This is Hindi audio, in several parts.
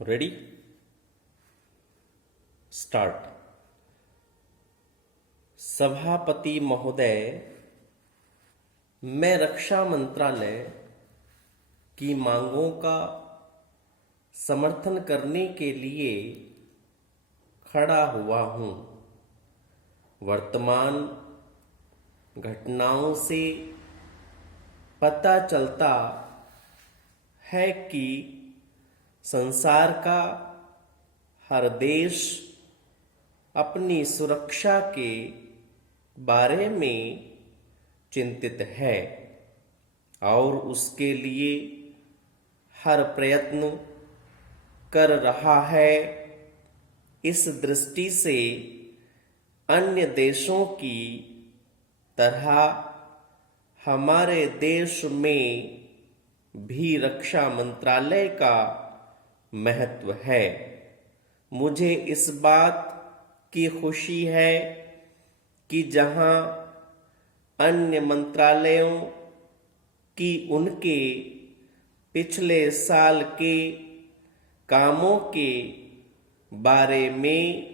Ready start. सभापति महोदय, मैं रक्षा मंत्रालय की मांगों का समर्थन करने के लिए खड़ा हुआ हूं। वर्तमान घटनाओं से पता चलता है कि संसार का हर देश अपनी सुरक्षा के बारे में चिंतित है और उसके लिए हर प्रयत्न कर रहा है। इस दृष्टि से अन्य देशों की तरह हमारे देश में भी रक्षा मंत्रालय का महत्व है। मुझे इस बात की खुशी है कि जहां अन्य मंत्रालयों की उनके पिछले साल के कामों के बारे में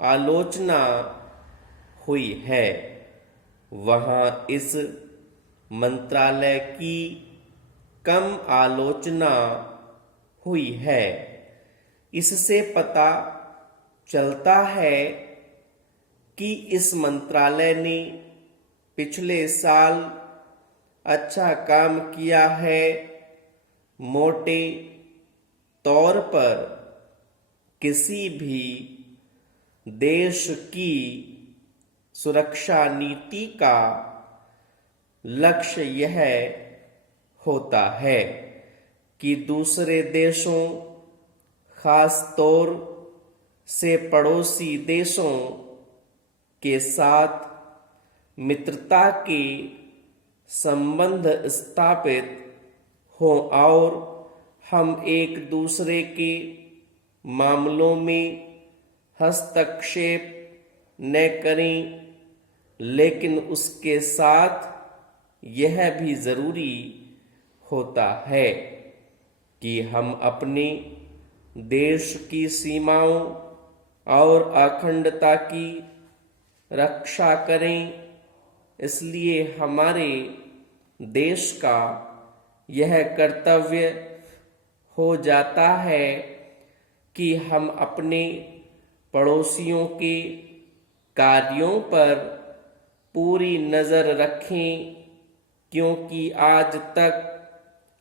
आलोचना हुई है, वहां इस मंत्रालय की कम आलोचना हुई है। इससे पता चलता है कि इस मंत्रालय ने पिछले साल अच्छा काम किया है। मोटे तौर पर किसी भी देश की सुरक्षा नीति का लक्ष्य यह होता है कि दूसरे देशों, खास तौर से पड़ोसी देशों के साथ मित्रता के संबंध स्थापित हों और हम एक दूसरे के मामलों में हस्तक्षेप न करें, लेकिन उसके साथ यह भी जरूरी होता है कि हम अपने देश की सीमाओं और अखंडता की रक्षा करें। इसलिए हमारे देश का यह कर्तव्य हो जाता है कि हम अपने पड़ोसियों के कार्यों पर पूरी नजर रखें, क्योंकि आज तक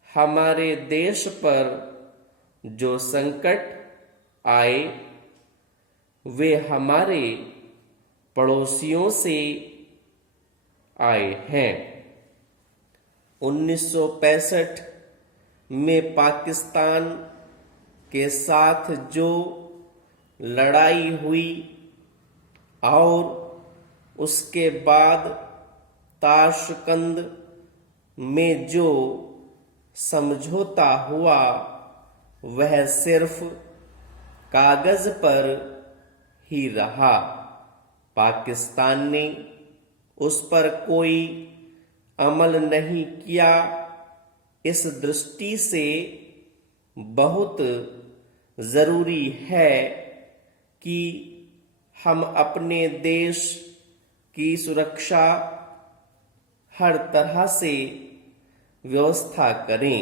हमारे देश पर जो संकट आए वे हमारे पड़ोसियों से आए हैं। 1965 में पाकिस्तान के साथ जो लड़ाई हुई और उसके बाद ताशकंद में जो समझौता हुआ, वह सिर्फ कागज पर ही रहा। पाकिस्तान ने उस पर कोई अमल नहीं किया। इस दृष्टि से बहुत जरूरी है कि हम अपने देश की सुरक्षा हर तरह से व्यवस्था करें।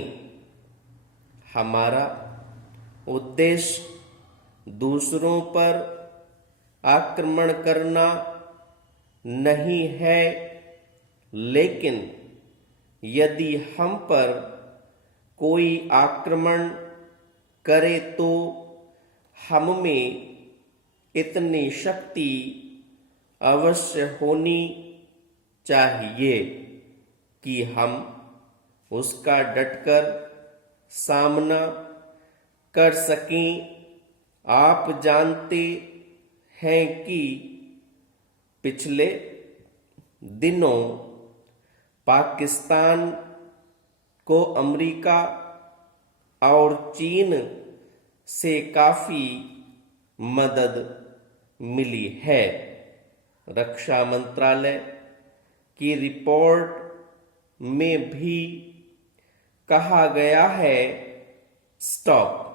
हमारा उद्देश्य दूसरों पर आक्रमण करना नहीं है, लेकिन यदि हम पर कोई आक्रमण करे तो हम में इतनी शक्ति अवश्य होनी चाहिए कि हम उसका डटकर सामना कर सकें। आप जानते हैं कि पिछले दिनों पाकिस्तान को अमेरिका और चीन से काफी मदद मिली है। रक्षा मंत्रालय की रिपोर्ट में भी कहा गया है, स्टॉप